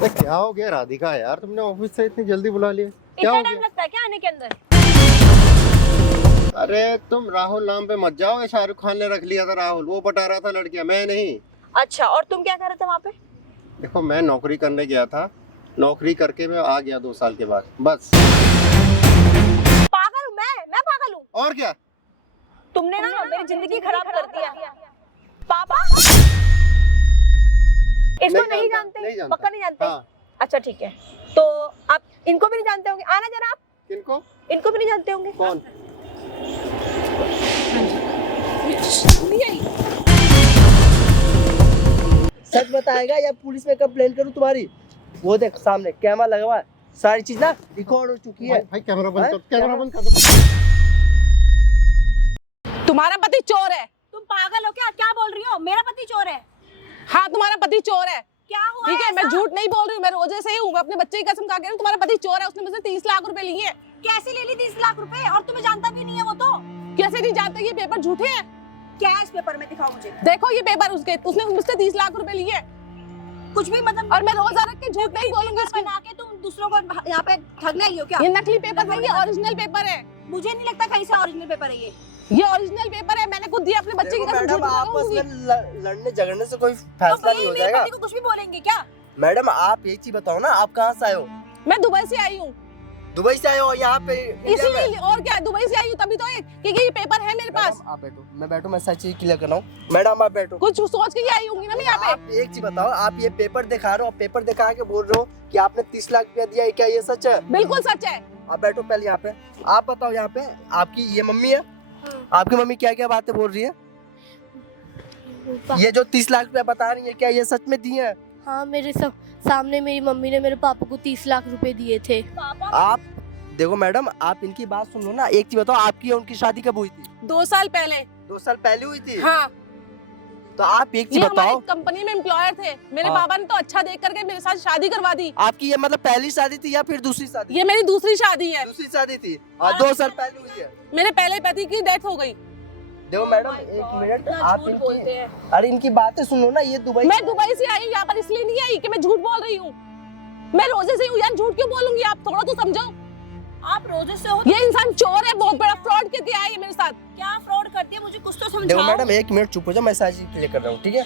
अरे क्या हो गया राधिका यार, तुमने ऑफिस से इतनी जल्दी बुला लिया, क्या हो इतना टाइम गया? लगता है क्या आने के अंदर? अरे तुम राहुल नाम पे मत जाओ, शाहरुख खान ने रख लिया था राहुल, वो पटा रहा था लड़कियां, मैं नहीं। अच्छा, और तुम क्या कर रहे थे वहाँ पे? देखो मैं नौकरी करने गया था, नौकरी करके मैं आ गया 2 साल के बाद, बस। पागल हूँ मैं पागल हूँ। और क्या? तुमने ना मेरी जिंदगी खराब कर दिया। पापा इसको नहीं जानते? पक्का नहीं जानते? हाँ। अच्छा ठीक है, तो आप इनको भी नहीं जानते होंगे। आना जरा आप। किनको? इनको भी नहीं जानते होंगे। कौन? सच बताएगा या पुलिस में कंप्लेन करूं तुम्हारी? वो देख सामने कैमरा लगा हुआ है, सारी चीज ना रिकॉर्ड हो चुकी है। भाई कैमरा बंद कर, कैमरा बंद कर। तुम्हारा पति चोर है। तुम पागल हो क्या? क्या बोल रही हो? मेरा पति चोर है। हाँ, तुम्हारा पति चोर है। क्या हुआ? ठीक है, मैं ऐसा? झूठ नहीं बोल रही हूँ, मैं रोजे से ही हूँ, मैं अपने बच्चे की कसम खा के रही हूँ, तुम्हारा पति चोर है। उसने मुझसे 30 लाख रुपए लिए हैं। कैसे ले ली 30 लाख रुपए? और तुम्हें जानता भी नहीं है वो तो। कैसे नहीं जानते? ये पेपर झूठे हैं। क्या है इस पेपर में? दिखाओ मुझे। देखो ये पेपर, उसने मुझसे 30 लाख रुपए लिए हैं। कुछ भी मतलब। और मैं रोजा रख के झूठ नहीं बोलूंगी इसको। बना के तुम दूसरों को यहाँ पे ठगने आई हो क्या? ये नकली पेपर नहीं है, ओरिजिनल पेपर है। मुझे नहीं लगता कहीं से ओरिजिनल पेपर है ये ओरिजिनल पेपर है, मैंने खुद दिया अपने बच्चे की कसम। मैडम झूठ आपस बोलूंगी। में लड़ने झगड़ने से कोई तो फैसला भाई नहीं हो मेरे जाएगा। पति को कुछ भी बोलेंगे क्या? मैडम आप एक चीज बताओ ना, आप कहाँ से आए हो? मैं दुबई से आई हूँ। दुबई से आए हो यहाँ पे इंडिया में? इसीलिए, और क्या, दुबई से आई हूँ तभी तो क्योंकि ये पेपर है मेरे पास। मैडम, आप बैठो, मैं बैठो, मैं सच चीज क्लियर कर रहा हूँ। मैडम आप बैठो। कुछ सोच के ही आई होंगी ना मैं यहाँ पे। आप एक चीज बताओ, आप ये पेपर दिखा रहे हो, पेपर दिखा के बोल रहे हो कि आपने 30 लाख रुपया दिया है, क्या ये सच है? बिल्कुल सच है। आप बैठो पहले यहाँ पे। आप बताओ यहाँ पे आपकी ये मम्मी है, आपकी मम्मी क्या क्या बातें बोल रही है? ये जो 30 लाख रुपया बता रही है, क्या ये सच में दिए हैं? हाँ, मेरे सामने मेरी मम्मी ने मेरे पापा को 30 लाख रुपए दिए थे। आप देखो मैडम, आप इनकी बात सुन लो ना। एक चीज बताओ, आपकी और उनकी शादी कब हुई थी? 2 साल पहले। 2 साल पहले हुई थी? हाँ, तो आप एक चीज ये हमारी बताओ, कंपनी में एम्प्लॉयर थे। मेरे हाँ। पापा ने तो अच्छा देख करके मेरे साथ शादी करवा दी। आपकी ये मतलब पहली शादी थी या फिर दूसरी शादी? ये मेरी दूसरी शादी है। दूसरी शादी थी। 2 साल पहले हुई है। मेरे पहले पति की डेथ हो गई। देखो मैडम, एक मिनट, आप इनकी, अरे इनकी बातें सुनो ना। ये दुबई, मैं दुबई से आई हूँ यहाँ पर, इसलिए नहीं आई कि मैं झूठ बोल रही हूँ। मैं रोजे से हूँ यार, झूठ क्यों बोलूंगी? आप थोड़ा तो समझो। आप रोजे से हो? ये इंसान चोर है, बहुत बड़ा फ्रॉड करके आया है मेरे साथ। क्या फ्रॉड करती है? मुझे कुछ तो देखो समझाओ। मैडम एक मिनट चुप हो जाओ, मैं सारी चीज क्लियर कर रहा हूँ, ठीक है?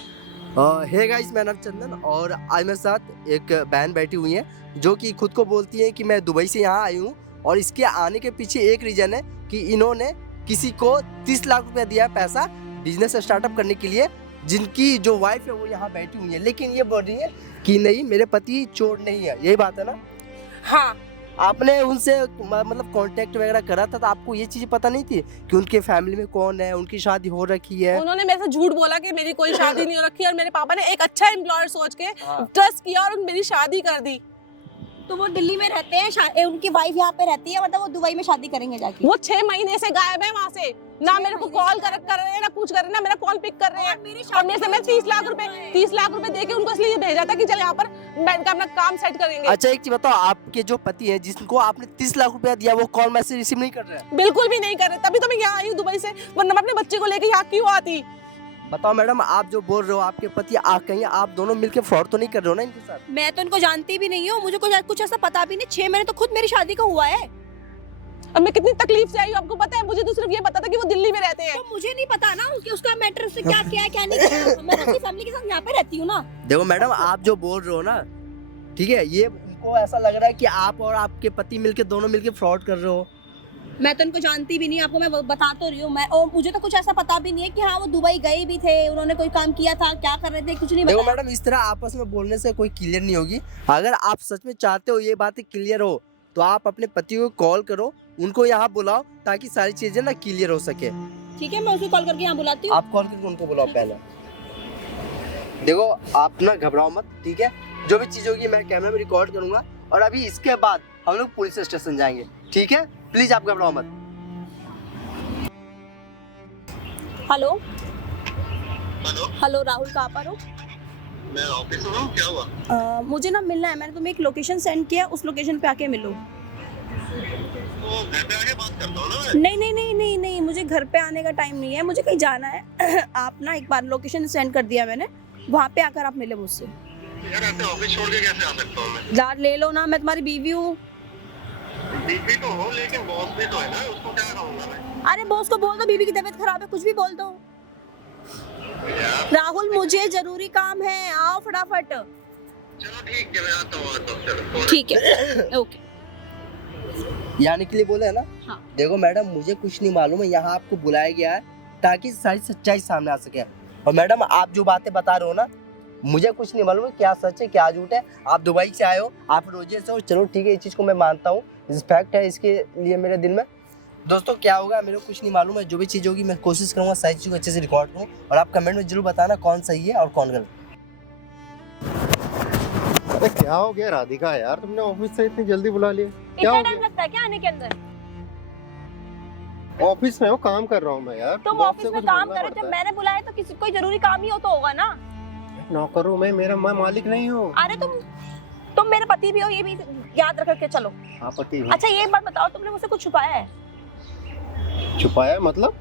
हे गाइस, मैं नाम चंदन, और आज मेरे साथ एक बहन बैठी हुई है जो कि खुद को बोलती है कि मैं दुबई से यहाँ आई हूँ, और इसके आने के पीछे एक रीजन है कि इन्होंने किसी को 30 लाख रुपया दिया पैसा बिजनेस स्टार्टअप करने के लिए, जिनकी जो वाइफ है वो यहाँ बैठी हुई है, लेकिन ये बोल रही है कि नहीं मेरे पति चोर नहीं है। यही बात है ना? हाँ, आपने उनसे मतलब कांटेक्ट वगैरह करा था, तो आपको ये चीज पता नहीं थी कि उनके फैमिली में कौन है, उनकी शादी हो रखी है? उन्होंने मेरे से झूठ बोला कि मेरी कोई शादी नहीं हो रखी, और मेरे पापा ने एक अच्छा एम्प्लॉयर सोच के हाँ। ट्रस्ट किया और मेरी शादी कर दी। तो वो दिल्ली में रहते हैं, उनकी वाइफ यहाँ पे रहती है, मतलब वो दुबई में शादी करेंगे जाके। वो 6 महीने से गायब है वहाँ से, ना मेरे को कॉल कर रहे हैं, ना कुछ कर रहे हैं, ना मेरा कॉल पिक कर रहे हैं। और मेरे से मैं 30 लाख रुपए दे के उनको इसलिए भेजा था कि चल यहाँ पर बैंक का अपना काम सेट करेंगे। अच्छा एक चीज बताओ, आपके जो पति हैं जिनको आपने 30 लाख रुपया दिया, वो कॉल मैसेज रिसीव नहीं कर रहे हैं? बिल्कुल भी नहीं कर रहे, तभी तो मैं यहाँ आई हूँ दुबई से, वरना मैं अपने बच्चे को लेके यहाँ क्यों आती? बताओ मैडम, आप जो बोल रहे हो आपके पति कहीं आप दोनों मिलके फ्रॉड तो नहीं कर रहे हो ना इनके साथ? मैं तो इनको जानती भी नहीं हूँ, मुझे कुछ ऐसा पता भी नहीं। 6 महीने तो खुद मेरी शादी का हुआ है। और मैं कितनी तकलीफ से आई हूँ आपको पता है? मुझे तो सिर्फ ये पता था कि वो दिल्ली में रहते हैं। तो मुझे नहीं पता ना कि उसका मैटर उससे क्या किया है क्या नहीं किया। मैं अपनी फैमिली के साथ यहाँ पे रहती हूँ ना। देखो मैडम, आप जो बोल रहे हो ना, ठीक है, ये उनको ऐसा लग रहा है कि आप और आपके पति मिलके दोनों मिलके फ्रॉड कर रहे हो। मैं तो इनको जानती भी नहीं, आपको मैं बता तो रही हूँ। मैं और मुझे तो कुछ ऐसा पता भी नहीं है कि हाँ वो दुबई गए भी थे, उन्होंने कोई काम किया था, क्या कर रहे थे, कुछ नहीं देखो बताया। मैडम, इस तरह आपस में बोलने से कोई क्लियर नहीं होगी। अगर आप सच में चाहते हो ये बातें क्लियर हो, तो आप अपने पति को कॉल करो, उनको यहाँ बुलाओ, ताकि सारी चीजें ना क्लियर हो सके। ठीक है, मैं उसको कॉल करके यहाँ बुलाती हूँ। आप कॉल करके उनको बुलाओ पहले। देखो आप ना घबराओ मत, ठीक है? जो भी चीज होगी मैं कैमरे में रिकॉर्ड करूंगा, और अभी इसके बाद हम लोग पुलिस स्टेशन जाएंगे, ठीक है? प्लीज आप घबराओ मत। हेलो हेलो, राहुल कहाँ पर हो? मैं ऑफिस में हूँ, क्या हुआ? मुझे ना मिलना है, मैंने तुम्हें एक लोकेशन सेंड किया, उस लोकेशन पे आके मिलो। तो घर पे आके बात करता हूँ ना। नहीं नहीं नहीं नहीं नहीं, मुझे घर पे आने का टाइम नहीं है, मुझे कहीं जाना है। आप ना एक बार लोकेशन सेंड कर दिया मैंने, वहाँ पे आकर आप मिले मुझसे। यार ऐसे ऑफिस छोड़ के कैसे आ सकता हूँ मैं? लाड ले लो ना, मैं तुम्हारी बीवी हूँ। बीवी तो हो लेकिन बॉस भी तो है ना, उसको क्या कहूँगा मैं? अरे बॉस को बोल दो बीवी की तबीयत खराब है, कुछ भी बोल दो। यार राहुल मुझे जरूरी काम है, आओ फटाफट। चलो ठीक है, मैं आता हूँ। चलो ठीक है, ओके। यानी के लिए बोले है ना। हाँ। देखो मैडम, मुझे कुछ नहीं मालूम है, यहाँ आपको बुलाया गया है ताकि सारी सच्चाई सामने आ सके। और मैडम आप जो बातें बता रहे हो ना, मुझे कुछ नहीं मालूम है क्या सच है क्या झूठ है। आप दुबई से आए हो, आप रोजे से हो, चलो ठीक है, इस चीज़ को मैं मानता हूँ, रिस्पेक्ट है इसके लिए मेरे दिल में। दोस्तों क्या होगा मेरे को कुछ नहीं मालूम है, जो भी चीज़ होगी मैं कोशिश करूँगा सारी चीज़ को अच्छे से रिकॉर्ड करूँ, और आप कमेंट में जरूर बताना कौन सही है और कौन गलत। अरे क्या हो गया राधिका यार, तुमने ऑफिस से इतनी जल्दी बुला लिया? क्या हो इतना टाइम गया? लगता है क्या आने के अंदर? ऑफिस में हो, काम कर रहा हूँ मैं यार। तुम बॉस ऑफिस से में कुछ काम बोलना करो, पड़ता जब है। मैंने बुलाया तो किसी कोई जरूरी काम ही हो तो होगा ना। नौकर हूँ मैं मालिक नहीं हूँ। अरे तुम मेरे पति भी हो, ये भी याद रख के चलो। हाँ पति हूँ। अच्छा ये बात बताओ, तुमने मुझसे कुछ छुपाया है? छुपाया मतलब?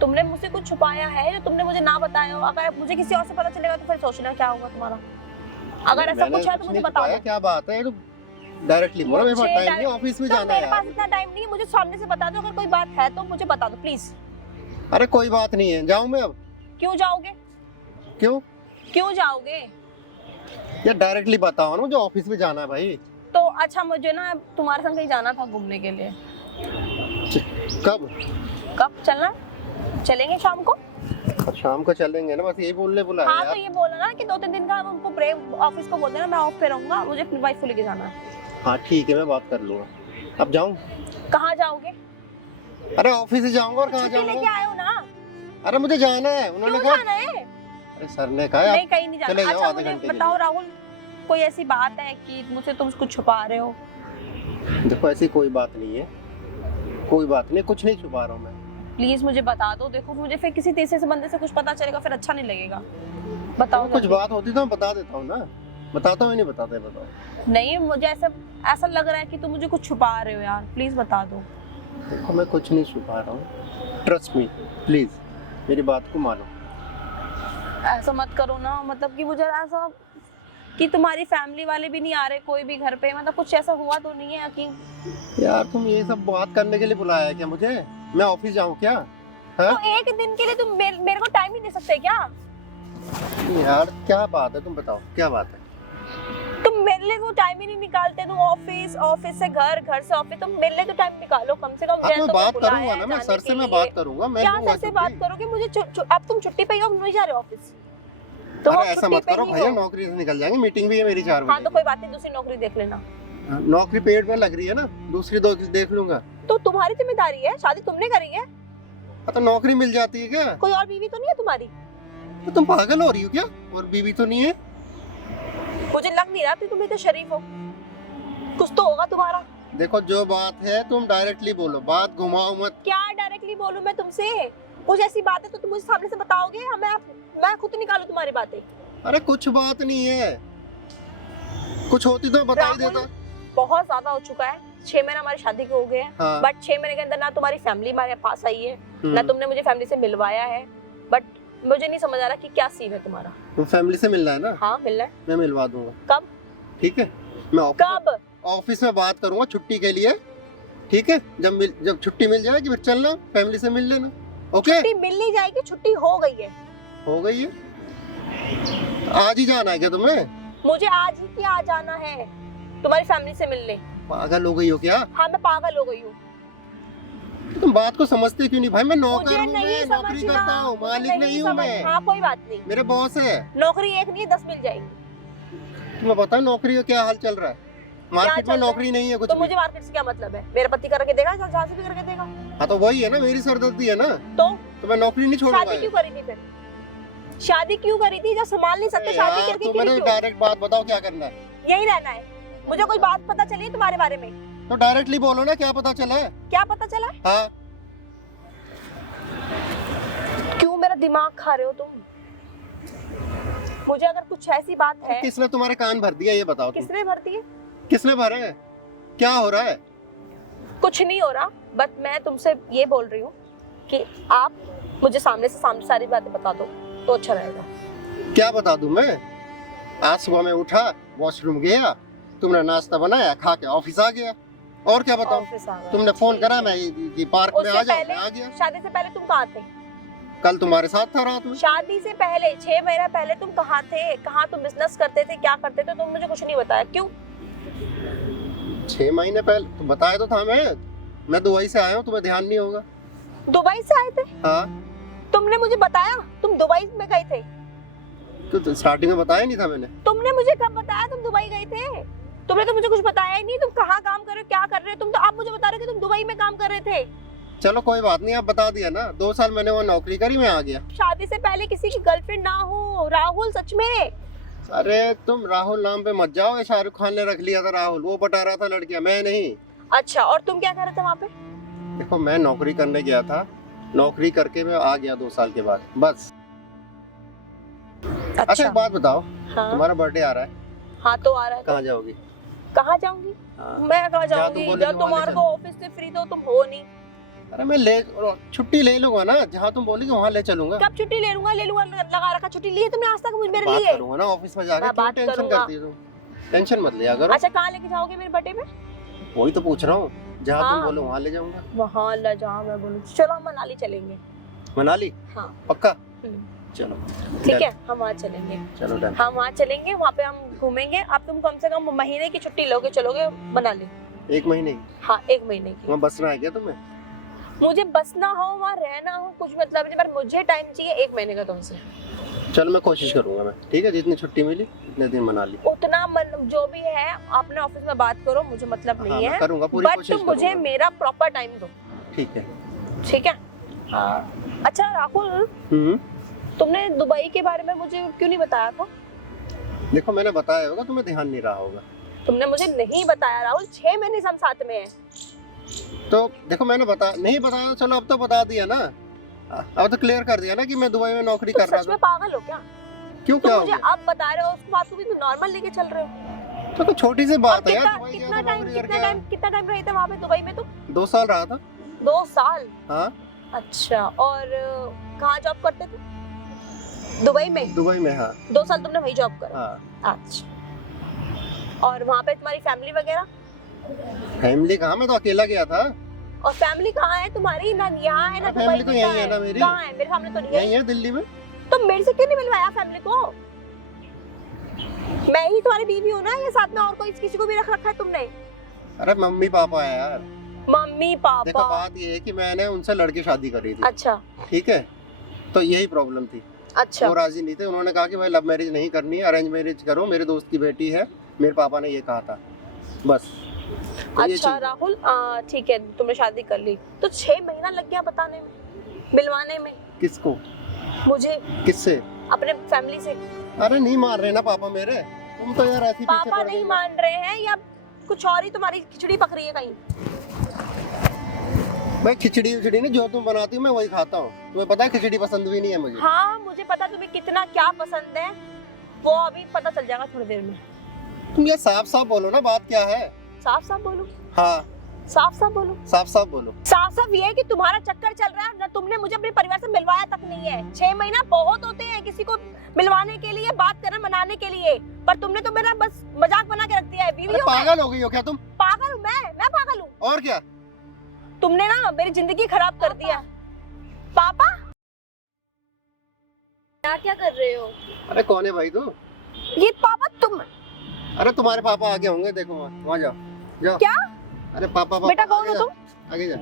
तुमने मुझसे कुछ छुपाया है जो तुमने मुझे ना बताया हो? अगर मुझे किसी और से पता चलेगा तो फिर सोचना क्या होगा तुम्हारा। अगर ऐसा मैंने कुछ है तो कुछ मुझे नहीं बता छुपाया, दो। क्या बात है? तो डायरेक्टली बोलो, मेरे पास मुझे टाइम नहीं, ऑफिस में तो जाना है मेरे पास यार। इतना टाइम नहीं है, मुझे सामने से बता दो। अगर कोई बात है तो मुझे बता दो प्लीज। अरे कोई बात नहीं है, जाऊँ मैं अब? क्यों जाओगे? क्यों? क्यों जाओगे? यार डायरेक्टली बताओ ना, मुझे ऑफिस में जाना है भाई। तो अच्छा मुझे ना तुम्हारे संग कहीं जाना था घूमने के लिए। कब? कब चलना? चलेंगे शाम को। अब शाम को चलेंगे ना, बस यही बोलने बुलाया हाँ तो यार। ये बोला ना कि 2-3 दिन का हम उनको ब्रेक, ऑफिस को बोल देना मैं ऑफ पे रहूंगा, मुझे अपनी वाइफ को लेके जाना है। हाँ ठीक है, मैं बात कर लूंगा। अब जाऊँ? कहाँ जाओगे? अरे ऑफिस से जाऊंगा और कहाँ छुट्टी लेके जाऊंगा? आए हो ना। अरे मुझे जाना है, उन्होंने क्यों कहा। जाना है? अरे सर ने कहा नहीं आप कहीं नहीं चले जाना। जाओ अच्छा आधे मुझे घंटे के बताओ लिए। राहुल, कोई ऐसी बात है कि मुझसे तुम कुछ छुपा रहे हो? देखो ऐसी कोई बात नहीं है, कोई बात नहीं, कुछ नहीं छुपा रहा हूँ मैं। प्लीज मुझे बता दो। देखो मुझे फिर किसी तीसरे से बंदे से कुछ पता चलेगा, फिर अच्छा नहीं लगेगा। बताओ कुछ जल्दी। बात होती तो मैं बता देता हूँ ना, बताता हूँ नहीं बताते, बताओ। नहीं मुझे ऐसा लग रहा है कि तुम मुझे कुछ छुपा रहे हो यार, प्लीज बता दो। देखो मैं कुछ नहीं छुपा रहा हूँ, ट्रस्ट मी प्लीज, मेरी बात को मानो। ऐसा मत करो ना, मतलब कि मुझे ऐसा कि तुम्हारी फैमिली वाले भी नहीं आ रहे, कोई भी घर पे, मतलब कुछ ऐसा हुआ तो नहीं है कि? यार तुम ये सब बात करने के लिए बुलाया है क्या मुझे? मैं ऑफिस जाऊँ क्या? हाँ? तो एक दिन के लिए तुम मेरे को टाइम नहीं दे सकते क्या? यार क्या बात है, तुम बताओ क्या बात है? तुम मेरे लिए वो टाइम ही नहीं निकालते। तुम ऑफिस से घर, घर से ऑफिस, तुम मेरे लिए तो टाइम निकालो कम से कम। हाँ मैं बात करूंगा ना, मैं सर से मैं बात करूंगा, मैं क्या लूंगा सर से छुट्टी। बात करोगे? मुझे अब तुम छुट्टी पे हो, नहीं जा रहे ऑफिस तो अरे हम ऐसा छुट्टी मत पे करो ही भैया, हो। नौकरी से निकल जाएंगे, मीटिंग भी है मेरी 4 हाँ तो बजे। कोई बात नहीं, दूसरी नौकरी देख लेना। नौकरी पेड़ में लग रही है ना, दूसरी देख लूंगा। तो तुम्हारी जिम्मेदारी है, शादी तुमने करी है। तो नौकरी मिल जाती है क्या? कोई और बीवी तो नहीं है तुम्हारी? तो तुम पागल हो रही हो क्या? और बीवी तो नहीं है? मुझे लग नहीं रहा कि तुम इतने शरीफ हो, कुछ तो होगा तुम्हारा। देखो जो बात है तुम डायरेक्टली बोलो, बात घुमाओ मत। क्या डायरेक्टली बोलूं मैं तुमसे? कुछ ऐसी बात है तो तुम मुझे सामने से बताओगे, मैं खुद निकालूं तुम्हारी बातें। अरे कुछ बात नहीं है, कुछ होती तो बता ही देता। बहुत ज्यादा हो चुका है, 6 महीने हमारी शादी के हो गए हैं, हाँ। बट 6 महीने के अंदर ना तुम्हारी फैमिली हमारे पास आई है, ना तुमने मुझे फैमिली से मिलवाया है। बट मुझे नहीं समझ आ रहा कि क्या सीन है तुम्हारा। तुम फैमिली से मिलना है ना? हाँ मिलना है। मैं मिलवा दूंगा। कब? ठीक है, मैं कब? ऑफिस में बात करूंगा छुट्टी के लिए, ठीक है? जब छुट्टी मिल जाएगी फिर चलना, फैमिली से मिल लेना। ओके? छुट्टी मिल नहीं जाएगी, छुट्टी हो गई है। हो गई है? आज ही जाना है क्या तुम्हें? मुझे आज ही की आज जाना है तुम्हारी फैमिली से मिलने। पागल हो गई हो क्या? हाँ मैं पागल हो गई हूँ। तुम बात को समझते क्यों नहीं भाई? मैं नौकर मुझे हूँ, नहीं मैं नौकरी समझना, करता हूँ, मुझे मालिक नहीं हूँ मैं। हाँ कोई बात नहीं, मेरे बॉस है। नौकरी एक नहीं है 10 मिल जाएगी। तुम्हें पता है नौकरी का क्या हाल चल रहा है? मार्केट चल में रहा है? नौकरी नहीं है कुछ तो भी। मुझे मार्केट से क्या मतलब है? मेरा पति करके देगा, जहाँ से भी करके देगा। हाँ तो वही है ना, मेरी सरदर्दी है ना, तो मैं नौकरी नहीं छोड़ूंगा। शादी क्यों करी थी फिर? शादी क्यों करी थी? जब संभाल नहीं सकते शादी करके तो क्यों? मैंने डायरेक्ट बात बताओ क्या करना है? यही रहना है। मुझे कोई बात पता चली तुम्हारे बारे में? तो डायरेक्टली बोलो ना, क्या पता चला है? क्या पता चला? हाँ क्यों मेरा दिमाग खा रहे हो तुम? मुझे अगर कुछ ऐसी बात है। किसने तुम्हारे कान भर दिया ये बताओ तुम? किसने भर दिए? किसने भरे हैं? क्या हो रहा है? कुछ नहीं हो रहा, बट मैं तुमसे ये बोल रही हूँ कि आप मुझे सामने से सामने सारी बातें बता दो तो अच्छा रहेगा। क्या बता दूं मैं? आज सुबह में उठा, वॉशरूम गया, तुमने नाश्ता बनाया, खा के ऑफिस आ गया। और क्या बताऊं? ऑफिस आ गए। तुमने फोन करा, मैं ये पार्क में उससे आ जाऊं, पहले- मैं आ गया। शादी से पहले तुम कहाँ थे? कल तुम्हारे साथ था रात में। शादी से पहले 6 महीने पहले तुम कहाँ थे? कहाँ तुम बिजनेस करते थे? क्या करते थे? तुम मुझे कुछ नहीं बताया, क्यों? 6 महीने पहले तो बताया तो था मैं दुबई से आया हूँ, तुम्हें ध्यान नहीं होगा। दुबई से आए थे? हाँ, तुमने मुझे बताया तुम दुबई में गए थे? तो स्टार्टिंग में बताया नहीं था मैंने? तुमने मुझे कब बताया तुम दुबई गए थे? तुमने तो मुझे कुछ बताया ही नहीं। तुम कहाँ काम कर रहे हो, क्या कर रहे हो? तुम तो अब मुझे बता रहे हो कि तुम दुबई में काम कर रहे थे। चलो कोई बात नहीं, आप बता दिया ना। 2 साल मैंने वो नौकरी करी, मैं आ गया। शादी से पहले किसी की गर्लफ्रेंड ना हो राहुल, सच में। अरे तुम राहुल नाम पे मत जाओ, ये शाहरुख खान ने रख लिया था राहुल, वो बता रहा था लड़कियां, मैं नहीं। अच्छा, और तुम क्या कर रहे थे वहाँ पे? देखो मैं नौकरी करने गया था, नौकरी करके मैं आ गया 2 साल के बाद, बस। अच्छा एक बात बताओ, हाँ तुम्हारा बर्थडे आ रहा है, हाँ तो आ रहा है। कहाँ जाओगी? कहाँ जाऊंगी? हाँ। मैं कहाँ जहाँ तुम जाऊंगी बोले जब वहाँ ले तुम्हारे को चलो। ऑफिस से फ्री तो तुम हो नहीं। अरे मैं छुट्टी ले लूंगा ना, जहाँ तुम बोलोगे वहाँ ले चलूंगा। कब छुट्टी ले लूंगा लगा रखा। छुट्टी ली है तुमने आज तक मेरे बात लिए? करूंगा ना ऑफिस में जाके, मैं क्यों बात टेंशन करूंगा। करती है तुम? टेंशन मत लिया करो। अच्छा, कहाँ लेके जाओगे मेरे बर्थडे में? वही तो पूछ रहा हूँ, जहाँ तुम हाँ। बोलो वहाँ ले जाऊंगा। वहाँ ला जहाँ मैं बोलूँ। चलो हम मनाली चलेंगे। मनाली? हाँ। पक्का? हम्म। चलो ठीक है, हम वहाँ चलेंगे। चलो डन। हम वहाँ चलेंगे, वहाँ पे हम घूमेंगे। अब तुम कम से कम महीने की छुट्टी लोगे, चलोगे मनाली? 1 महीने की? हाँ, 1 महीने की। वहाँ बसना है क्या तुम्हें? मुझे बसना हो, वहाँ रहना हो, कुछ मतलब नहीं, पर मुझे टाइम चाहिए 1 महीने का तुमसे। चल मैं कोशिश करूंगा मैं, ठीक है? जितनी छुट्टी मिली उतने दिन मना ली। उतना जो भी है अपने ऑफिस में बात करो, मुझे मतलब हाँ, नहीं मैं है। करूंगा, पूरी बट कोशिश तुम मुझे करूंगा। मेरा प्रॉपर टाइम दो, ठीक है। ठीक है? हाँ। अच्छा राहुल, तुमने दुबई के बारे में मुझे क्यों नहीं बताया था? देखो मैंने बताया होगा, तुम्हें ध्यान नहीं रहा होगा। तुमने मुझे नहीं बताया राहुल। 6 महीने से हम साथ में हैं। तो देखो मैंने नहीं बताया, चलो अब तो बता दिया ना, अब तो क्लियर कर दिया ना कि मैं दुबई में नौकरी तुम कर रहा सच में था। पागल हो क्या? क्यों, तुम क्या हो मुझे गया? अब बता रहे हो, उसको बात को भी तुम नॉर्मल लेके चल रहे हो। तो छोटी सी और बात है यार, दुबई गया कितना तो टाइम नौकरी कितना करके टाइम कितना टाइम रहे थे वहाँ पे दुबई में तुम? 2 साल रहा था। 2 साल? हाँ। अच्छा, और कहाँ जॉब करते थे? दुबई में? दुबई में, हाँ। 2 साल तुमने वही जॉब करा? हाँ। अच्छा, और वहाँ पे तुम्हारी फैमिली वगैरह? फैमिली कहाँ, मैं तो अकेला गया था। और फैमिली कहाँ है तुम्हारी? ना यहाँ है ना दुबई में। फैमिली तो यहीं है ना मेरी। कहाँ है? मेरे सामने तो नहीं यहीं है। है दिल्ली में। तुम मेरे से क्यों नहीं मिलवाया फैमिली को? मैं ही तुम्हारी बीवी हूँ ना, या साथ में और कोई किसी को भी रख रखा है तुमने? अरे मम्मी पापा है यार। मम्मी देखो पापा? बात ये है कि मैंने उनसे लड़की शादी करी थी, अच्छा ठीक है? तो यही प्रॉब्लम थी, अच्छा वो राजी नहीं थे। उन्होंने कहा कि भाई लव मैरिज नहीं करनी है, अरेंज मैरिज करो, मेरे दोस्त की बेटी है, मेरे पापा ने ये कहा था, बस। तो ये अच्छा चीज़ है। राहुल, ठीक है, तुमने शादी कर ली तो 6 महीना लग गया बताने में, मिलवाने में किसको? मुझे किससे? अपने फैमिली से। अरे नहीं मान रहे ना पापा मेरे, तुम तो यार ऐसी पीछे पापा पड़ नहीं गई। मान रहे हैं या कुछ और ही तुम्हारी खिचड़ी पक रही है कहीं? भाई खिचड़ी उचड़ी नहीं, जो तुम बनाती हो मैं वही खाता हूँ। तुम्हें पता है खिचड़ी पसंद भी नहीं है मुझे। हाँ मुझे पता तुम्हें कितना क्या पसंद है, वो अभी पता चल जाएगा थोड़ी देर में। तुम ये साफ साफ बोलो ना, बात क्या है? साफ साफ बोलूं? हाँ साफ साफ बोलूं? साफ साफ बोलो। साफ साफ ये है कि तुम्हारा चक्कर चल रहा है ना, तुमने मुझे अपने परिवार से मिलवाया तक नहीं है। 6 महीना बहुत होते हैं किसी को मिलवाने के लिए, बात करना, मनाने के लिए, पर तुमने तो मेरा बस मजाक बना के रख दिया है। बीवी अरे हूँ मैं। पागल हो गई हो क्या तुम? पागल हूँ मैं पागल हूँ। और क्या? तुमने ना मेरी जिंदगी खराब कर दिया। पापा क्या कर रहे हो? अरे कौन है भाई तू? ये पापा तुम? अरे तुम्हारे पापा आगे होंगे, देखो वहाँ जाओ जाओ। क्या? अरे पापा बेटा पापा, कौन आगे हो जा, तुम? आगे जा।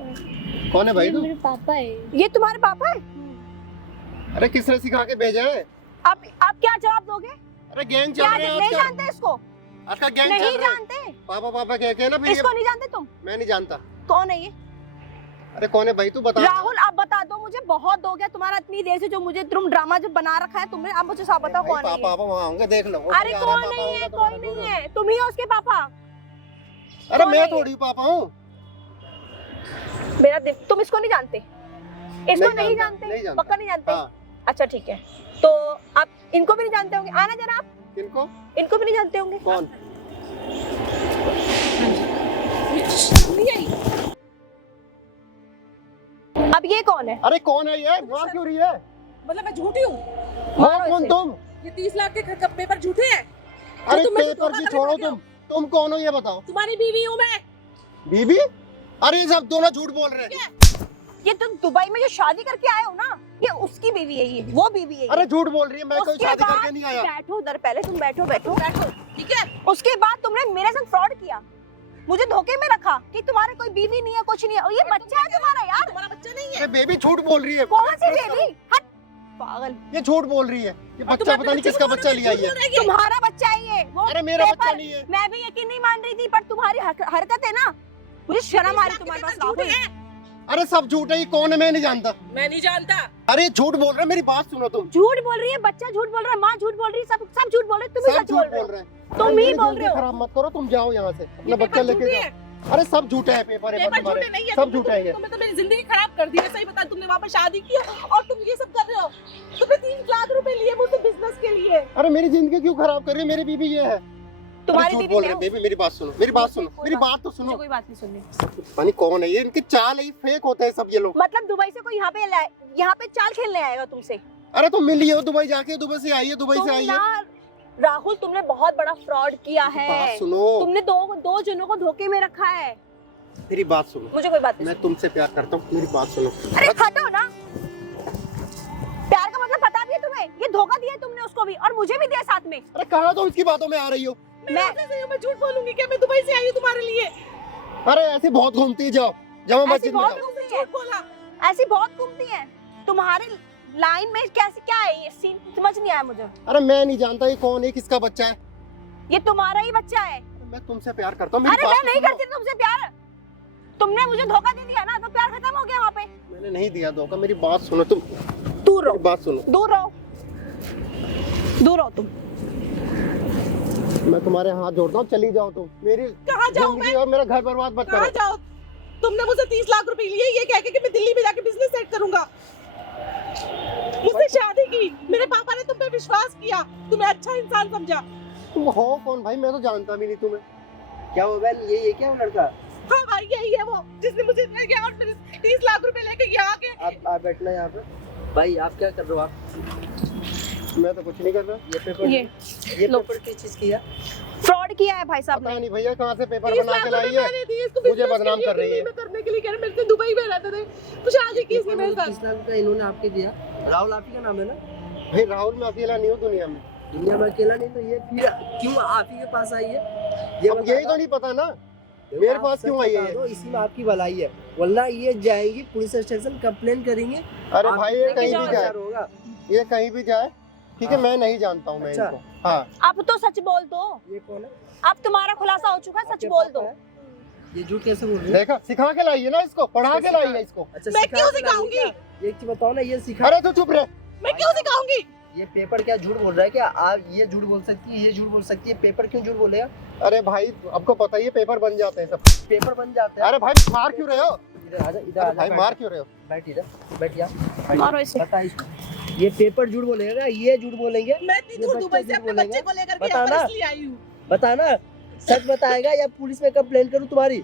कौन है भाई ये तू? मेरे पापा है। ये तुम्हारे पापा है? अरे किसने सिखा के भेजा है? आप क्या जवाब दोगे? अरे गैंग चल क्या रहे हैं नहीं आजकल, जानते इसको? आजकल गैंग चल नहीं रहे हैं। जानते? पापा पापा कह के ना फिर इसको नहीं जानते तुम? मैं नहीं जानता। कौन है ये? अरे कौन है भाई तू, बता। राहुल आप बता दो मुझे, बहुत हो गया तुम्हारा इतनी देर से जो मुझे तुम ड्रामा जो बना रखा है तुमने। अब मुझे सब बताओ कौन है पापा ये? पापा वहाँ होंगे, देख लो। अरे कौन नहीं है, कोई नहीं है, तुम ही हो उसके पापा। अरे कौन मैं है ये? थोड़ी पापा हूँ। मेरा तुम इसको नहीं जानते? इसको नहीं नहीं जानते? जानता। पक्का नहीं जानते? हाँ। अच्छा ठीक है, तो आप इनको भी नहीं जानते होंगे। आना जरा आप। किनको? इनको भी नहीं जानते होंगे। कौन? अब ये कौन है? अरे कौन है ये? मार क्यों रही है? मतलब मैं झूठी हूँ? हो कौन तुम? ये 30 लाख के पेपर झूठे हैं? अरे तुम मेरे से पेपर धोखा की करने छोड़ो, लगे हो। तुम कौन हो ये बताओ। तुम्हारी बीवी हूँ मैं। बीबी? अरे ये सब दोनों झूठ बोल रहे हैं। ये तुम दुबई में जो शादी करके आए हो ना, ये उसकी बीवी है, ये वो बीवी है ये। अरे झूठ बोल रही है, मैं कोई उसके शादी बाद करके नहीं आया। बैठो उधर, पहले तुम बैठो बैठो। ठीक है। उसके बाद तुमने मेरे साथ फ्रॉड किया, मुझे धोखे में रखा कि तुम्हारे कोई बीवी नहीं है, कुछ नहीं है, और ये बच्चा है तुम्हारा यार। तुम्हारा बच्चा नहीं है। अरे बेबी झूठ बोल रही है। कौन सी बेबी? हट पागल। ये झूठ बोल रही है। ये और बच्चा तुम पता नहीं अपने किसका बच्चे बच्चा को लिया झूठ ये। बोल रही है। तुम्हारा बच्चा है ये। वो अरे मेरा पेपर- बच्चा नहीं है। मैं भी यकीन नहीं मान रही थी, पर तुम्हारी हरकत है ना, मुझे शर्म आ रही तुम्हारे पास। झूठ राहुल, है। अरे सब झूठ है, ये कौन है मैं नहीं जानता। मैं नहीं जानता। अरे झूठ बोल रहे हैं, मेरी बात सुनो तुम। झूठ बोल रही है, बच्चा झूठ बोल रहा है, माँ झूठ बोल रही है, सब झूठ बोल रहे हैं, तुम ही सब सच बोल झूठ रहे बोल हो। रहे हैं। तुम अरे ही मेरी बोल जिंदगी रहे हो। खराब मत करो, तुम जाओ यहाँ से, अपना ये बच्चा पेपर लेके झूठे जाओ। हैं। अरे सब झूठे हैं पेपर है पेपर तुम्हारे। झूठे नहीं है। सब झूठे हैं ये। तुमने तो मेरी जिंदगी खराब कर दी है। सही बता, तुमने वहाँ पर शादी की और तुम ये सब कर रहे हो। तुमने 3 लाख रुपए लिए मुझसे बिजनेस के लिए। अरे मेरी जिंदगी क्यों खराब कर रही है, मेरी बीबी ये है। तुम्हारी झूठ बीवी बोल मैं रहे हैं हूँ। बेबी, मेरी बात सुनो, मेरी बात सुनो, कोई मेरी बात- बात तो मुझे सुनो। कोई बात नहीं सुननी। पानी कौन है ये, इनकी चाल है, ये फेक होते हैं सब ये लोग। मतलब दुबई से कोई यहाँ पे चाल खेलने आएगा तुमसे? अरे तुम मिली हो दुबई जाके, दुबई से आई है, दुबई से तुम आई है। ना राहुल, तुमने बहुत बड़ा फ्रॉड किया है। बात सुनो, तुमने दो जनों को धोखे में रखा है। मेरी बात सुनो। मुझे कोई बात नहीं मैं तुमसे प्यार करता हूँ, मेरी बात सुनो। सुननी। अरे हटो ना। प्यार का मतलब पता भी है तुम्हें? ये धोखा दिया है तुमने उसको भी और मुझे भी दिया साथ में। अरे कहाँ तो इसकी बातों में आ रही हो। मैं झूठ बोलूंगी क्या? मैं दुबई से आई हूँ तुम्हारे लिए। अरे ऐसी बहुत घूमती है, जाओ जाओ ऐसी मस्जिद में बहुत जाओ। घूमती है, झूठ बोला। ऐसी बहुत घूमती है। तुम्हारे लाइन में कैसे क्या है ये सीन, समझ नहीं आया मुझे। अरे मैं नहीं जानता ये कौन है, किसका बच्चा है। ये तुम्हारा ही बच्चा है। मैं तुमसे प्यार करता हूँ, मेरी अरे बात मैं तो नहीं सुनो। करती तुमसे प्यार। तुमने मुझे धोखा दे दिया ना, तो प्यार खत्म हो गया वहाँ पे। मैंने नहीं दिया धोखा, मेरी बात सुनो तुम। दूर मेरी रहो, बात सुनो। दूर रहो, दूर रहो तुम। मैं तुम्हारे हाथ जोड़ता हूँ, चली जाओ तुम। मेरी कहाँ जाऊँ जिंदगी और मेरा घर बर्बाद मत कहाँ करो। जाओ? तुमने मुझसे 30 लाख रुपए लिए ये कह के कि मैं दिल्ली में जाके बिजनेस सेट करूंगा। मुझसे शादी की, मेरे पापा ने तुम पे विश्वास किया, तुम्हें अच्छा इंसान समझा। तुम हो कौन भाई, मैं तो जानता भी नहीं तुम्हें। क्या हो बहन, ये क्या वो लड़का? हाँ भाई, यही है वो जिसने मुझे लेके और मेरे 30 लाख रुपए लेके यहाँ आके। आप बैठना यहाँ पे। भाई आप क्या कर रहे हो? आप मैं तो कुछ नहीं कर रहा। ये पेपर, ये लो। पेपर किस चीज की है? फ्रॉड किया है भाई साहब पता ने। नहीं भैया कहाँ से पेपर 30 बना लाख के रुपए लाई है। मैंने दिए इसको मुझे business के बदनाम लिए, कर रही दिल्ली है। में करने के लिए कह रहे, मेरे से दुबई में रहते थे, तो शादी की इसने मेरे साथ। 30 लाख रुपया इन्होंने आपके दिया। राहुल आप ही का नाम है ना? भाई राहुल मैं अकेला नहीं हूँ दुनिया में। दुनिया में अकेला नहीं तो ये फिर क्यों आप ही के पास आई है? ये अब यही तो नहीं पता ना मेरे आप पास सच क्यों आई है बता दो, इसी में आपकी भलाई है। वरना ये जाएंगी पुलिस स्टेशन, कंप्लेन करेंगे। अरे भाई ये कहीं जाओ भी जाए, होगा। ये कहीं भी जाए, ठीक है। हाँ। मैं नहीं जानता हूँ मैं अच्छा। इनको। हाँ अब तो सच बोल दो। ये कौन है? अब तुम्हारा खुलासा हो चुका है, सच आपके बोल पापा दो। है? ये झूठ कैसे बोल रही है? देखा, सिखा के लाई है ना इसको, पढ़ा के लाई है इसको। अच्छा मैं सिखा क्यों के लाई है सिखाऊंगी? क्या? एक चीज बताओ ना, ये सिखा। अरे तू चुप रहे। मैं क्यों सिखाऊंगी? ये पेपर क्या झूठ बोल रहा है क्या? आप ये झूठ बोल सकती है, ये झूठ बोल सकती है, पेपर क्यों झूठ बोलेगा? अरे भाई आपको पता ही है पेपर बन जाते हैं सब। पेपर बन जाते हैं। अरे भाई मार क्यों रहे हो? इधर आजा, इधर अरे आजा, भाई बैठ। मार क्यों रहे हो? बैठ इधर, बैठ यहाँ। मारो इसे। बता इसको, ये पेपर झूठ बोलेगा, ये झूठ बोलेंगे। मैं इतनी ये दूर बच्चा दुबई झूठ से अपने बोलेगा। बच्चे को लेकर के बता यहाँ पर ना। इसलिए आई हूँ। बता ना, सच बताएगा या पुलिस में कंप्लेन करूँ तुम्हारी?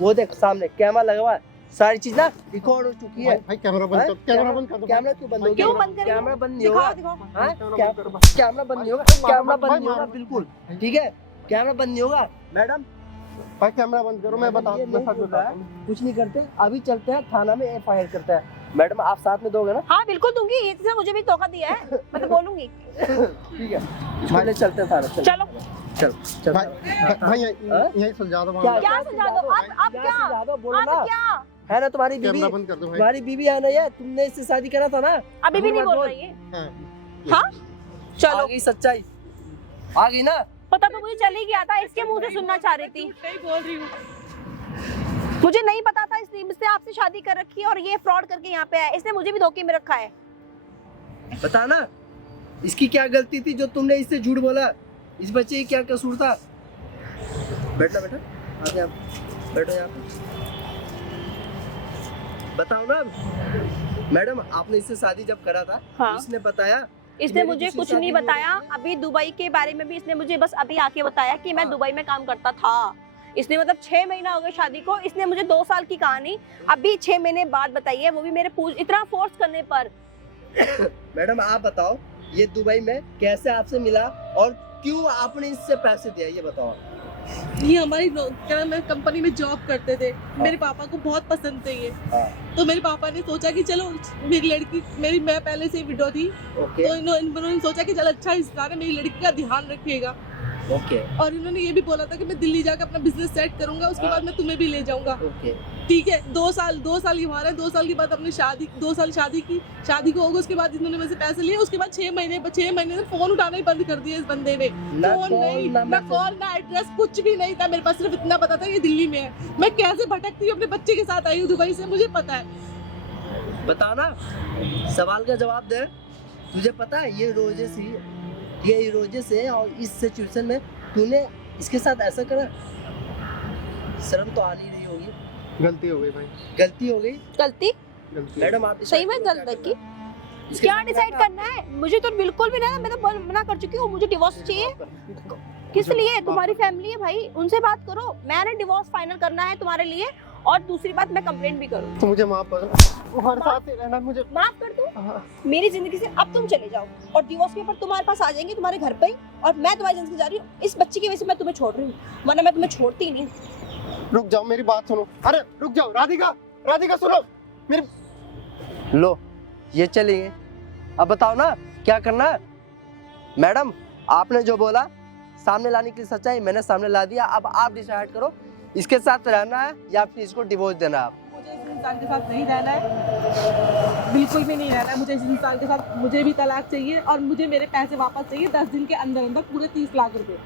वो देख सामने कैमरा लगा हुआ है, सारी चीज ना रिकॉर्ड हो चुकी है। भाई कैमरा बंद कर, कैमरा बंद कर दो। कैमरा क्यों बंद हो क्यों गया? बंद करेंगे? कैमरा बंद नहीं होगा। दिखाओ दिखाओ। हाँ? कैमरा बंद कर। कैमरा बंद नहीं होगा, भाई, कैमरा भाई, बंद नहीं भाई, होगा, बिल्कुल ठीक है। कैमरा बंद नहीं होगा मैडम। भाई कैमरा बंद करो, मैं बता ये मैं नहीं सच बोल बताता रहा हूँ। है, कुछ नहीं करते। अभी चलते हैं थाना में, FIR करते हैं। मैडम आप साथ में दोगे ना? हाँ बिल्कुल दूंगी, इसने मुझे भी धोखा दिया है, मैं तो बोलूंगी। ठीक है, इसको ले चलते हैं थाना। चलो चल चल। भाई भाई हाँ? यही सुलझा दो। क्या क्या सुझा दो? अब क्या? सुझा दो? बोलो ना। अब क्या? है ना तुम्हारी बीवी? कैमरा बंद कर दो भाई। तुम्हारी बीवी है ना ये? तुमने इससे शादी करा था ना? अभी भी नहीं बोल। बोल रही है। हाँ। हाँ चलो। आ गई सच्चाई, आ गई ना? पता तो मुझे चल ही गया था, इसके मुंह से सुनना चाह रही थी। झूठ नहीं बोल रही हूँ। मुझे नहीं पता था इसने आपसे शादी कर रखी है और ये फ्रॉड करके यहाँ पे आया। इसने मुझे भी धोखे में रखा है। बता ना, इसकी क्या गलती थी जो तुमने इससे झूठ बोला? इस बच्चे की क्या कसूर था? बैठना बेटा, आगे आप बैठो यहाँ पे। बताओ ना मैडम, आपने इससे शादी जब करा था, हाँ। इसने बताया? इसने मेरी मुझे दूसरी कुछ शादी नहीं नहीं बताया। होगी। अभी दुबई के बारे में भी इसने मुझे बस अभी आके बताया कि मैं हाँ। दुबई में काम करता था। इसने मतलब 6 महीना हो गए शादी को, इसने मुझे 2 साल की कहानी अभी 6 महीने बाद बताई है, वो भी मेरे इतना फोर्स करने पर। मैडम आप बताओ, ये दुबई में कैसे आपसे मिला और क्यों आपने इससे पैसे दिया ये बताओ। ये हमारी क्या नाम है, कंपनी में जॉब करते थे, मेरे पापा को बहुत पसंद थे ये। तो मेरे पापा ने सोचा कि चलो मेरी लड़की, मैं पहले से विडो थी, ओके तो इन्होंने सोचा कि चल अच्छा इंसान है, मेरी लड़की का ध्यान रखिएगा। ओके और इन्होंने ये भी बोला था कि मैं दिल्ली जाकर अपना बिजनेस सेट करूंगा, उसके बाद मैं तुम्हें भी ले जाऊंगा। ओके ठीक है, 2 साल ये हमारे 2 साल के बाद अपनी शादी, 2 साल शादी को हो गए, उसके बाद इन्होंने मेरे से पैसे लिए। उसके बाद 6 महीने से फोन उठाना ही बंद कर दिया इस बंदे ने। फोन नहीं, ना कॉल, ना एड्रेस, कुछ भी नहीं था मेरे पास। सिर्फ इतना पता था ये दिल्ली में है। मैं कैसे भटकती हूँ अपने बच्चे के साथ आई हूँ दुबई से, मुझे पता है। बता ना, सवाल का जवाब दे। तुझे पता है ये रोजे से और इस सिचुएशन में तूने इसके साथ ऐसा करा? शर्म तो आ नहीं रही होगी। गलती हो गई भाई, गलती हो गई। गलती मैडम आप सही में गलती की। क्या डिसाइड करना है? मुझे तो बिल्कुल भी नहीं, मैं तो मना कर चुकी हूँ, मुझे डिवोर्स चाहिए। किस लिए? तुम्हारी फैमिली है भाई, उनसे बात करो। मैंने डिवोर्स फाइनल करना है तुम्हारे लिए। और दूसरी बात, मैं कंप्लेंट भी करूँ। तो मुझे माफ कर दो, हर साथ ही रहना मुझे माफ कर दूं? मेरी जिंदगी से अब तुम चले जाओ, और डिवोर्स पेपर तुम्हारे पास आ जाएंगे तुम्हारे घर पे ही, और मैं तुम्हारी जिंदगी जा रही हूँ। इस बच्ची की वजह से मैं तुम्हें छोड़ रही हूँ, वरना मैं तुम्हें छोड़ती नहीं। रुक जाओ, मेरी बात सुनो। अरे रुक जाओ, राधिका सुनो मेरी। लो ये चलिए, अब बताओ ना क्या करना है। मैडम आपने जो बोला सामने लाने की सच्चाई मैंने सामने ला दिया। अब आप डिसाइड करो, इसके साथ रहना है या फिर इसको डिवोर्स देना है। आप मुझे इस इंसान के साथ नहीं रहना है, बिल्कुल भी नहीं रहना है। मुझे इस इंसान के साथ, मुझे भी तलाक चाहिए, और मुझे मेरे पैसे वापस चाहिए 10 दिन के अंदर पूरे 30 लाख रुपए।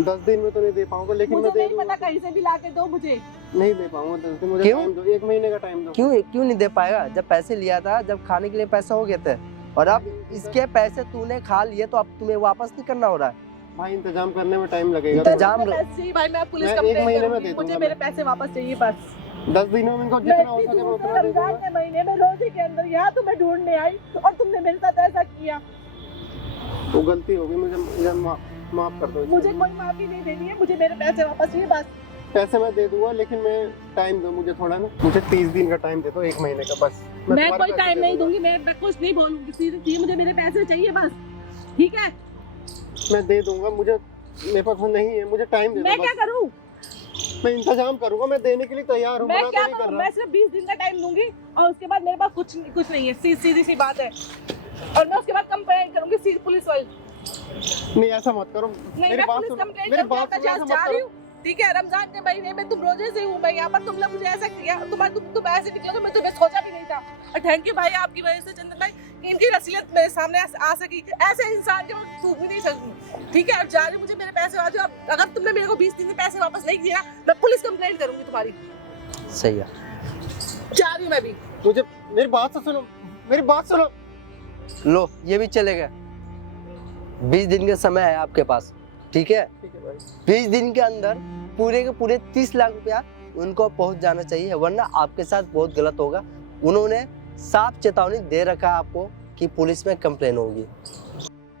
10 दिन में तो नहीं दे पाऊंगा, लेकिन मुझे मैं दे नहीं दूंगा। पता, कहीं से भी ला के दो, मुझे नहीं दे पाऊंगा 10 दिन, मुझे क्यों? टाइम दो, 1 महीने का टाइम दो। क्यों नहीं दे पाएगा? जब पैसे लिया था, जब खाने के लिए पैसे हो गए थे, और अब इसके पैसे तूने खा लिए तो अब तुम्हें वापस नहीं करना हो रहा है। भाई इंतजाम करने में टाइम लगेगा। इंतजाम मुझे पैसे चाहिए भाई, मैं पुलिस मैं 1 कंप्लेंट महीने में करूंगी। दे मुझे दूंगा मेरे मैं। पैसे वापस चाहिए बस। 10 दिनों में इनको मैं जितना हो इतनी सके मैं दूर से उतना दे रमजान दूंगा। के महीने में रोजे के अंदर यहाँ तुम्हें ढूंढने आई, और तुमने मेरे साथ ऐसा किया। वो गलती हो गई, मुझे माफ कर दो। मुझे कोई माफी नहीं देनी है, मुझे मेरे पैसे वापस चाहिए बस। पैसे मैं दे दूंगा, लेकिन मैं टाइम दो मुझे थोड़ा ना। मुझे 30 दिन का टाइम दे दो, 1 महीने का बस। मैं तुम्हारे कोई पैसे टाइम दे नहीं दूंगा। दूंगी, मैं कुछ नहीं बोलूंगी, सीधे मुझे मेरे पैसे चाहिए बस। ठीक है, मैं दे दूंगा, मुझे मेरे पास नहीं है, मुझे टाइम दे दो मैं बस। क्या करूँ? मैं इंतजाम करूंगा, मैं देने के लिए तैयार हूँ। मैं मना तो क्या नहीं कर करूँ? रहा। मैं सिर्फ 20 दिन का टाइम दूंगी, और उसके बाद मेरे पास कुछ नहीं है। सीधी सी बात है, और मैं उसके बाद कंप्लेंट करूंगी पुलिस वाली। नहीं ऐसा मत करो, नहीं, मेरी मैं बात पुलिस सुनो, कंप्लेंट मेरी करूंगी। बात मैं सुनो, ऐसा जा मत रही करो। हूँ, ठीक है? रमजान के महीने में तुम रोजे से हूँ मैं यहाँ पर, तुम लोग मुझे ऐसा किया, तुम ऐसे निकलोगे, मैं तुम्हें सोचा भी नहीं था। और थैंक यू भाई, आपकी वजह से चंदन भाई इनकी रसीयत मेरे सामने आ सकी। ऐसे इंसान के मैं छू भी नहीं सकती। ठीक है, अब जा रही, मुझे मेरे पैसे वापस। अब अगर तुमने मेरे को 20 दिन में पैसे वापस नहीं किया, मैं पुलिस कंप्लेंट करूंगी तुम्हारी। सही है, जा रही हूँ मैं भी। मुझे मेरी बात तो सुनो, मेरी बात सुनो। लो ये भी चलेगा। 20 दिन का समय है आपके पास, ठीक है? ठीक है भाई। 20 दिन के अंदर पूरे के पूरे 30 लाख रुपया उनको पहुंच जाना चाहिए, वरना आपके साथ बहुत गलत होगा। उन्होंने साफ चेतावनी दे रखा है आपको कि पुलिस में कंप्लेन होगी।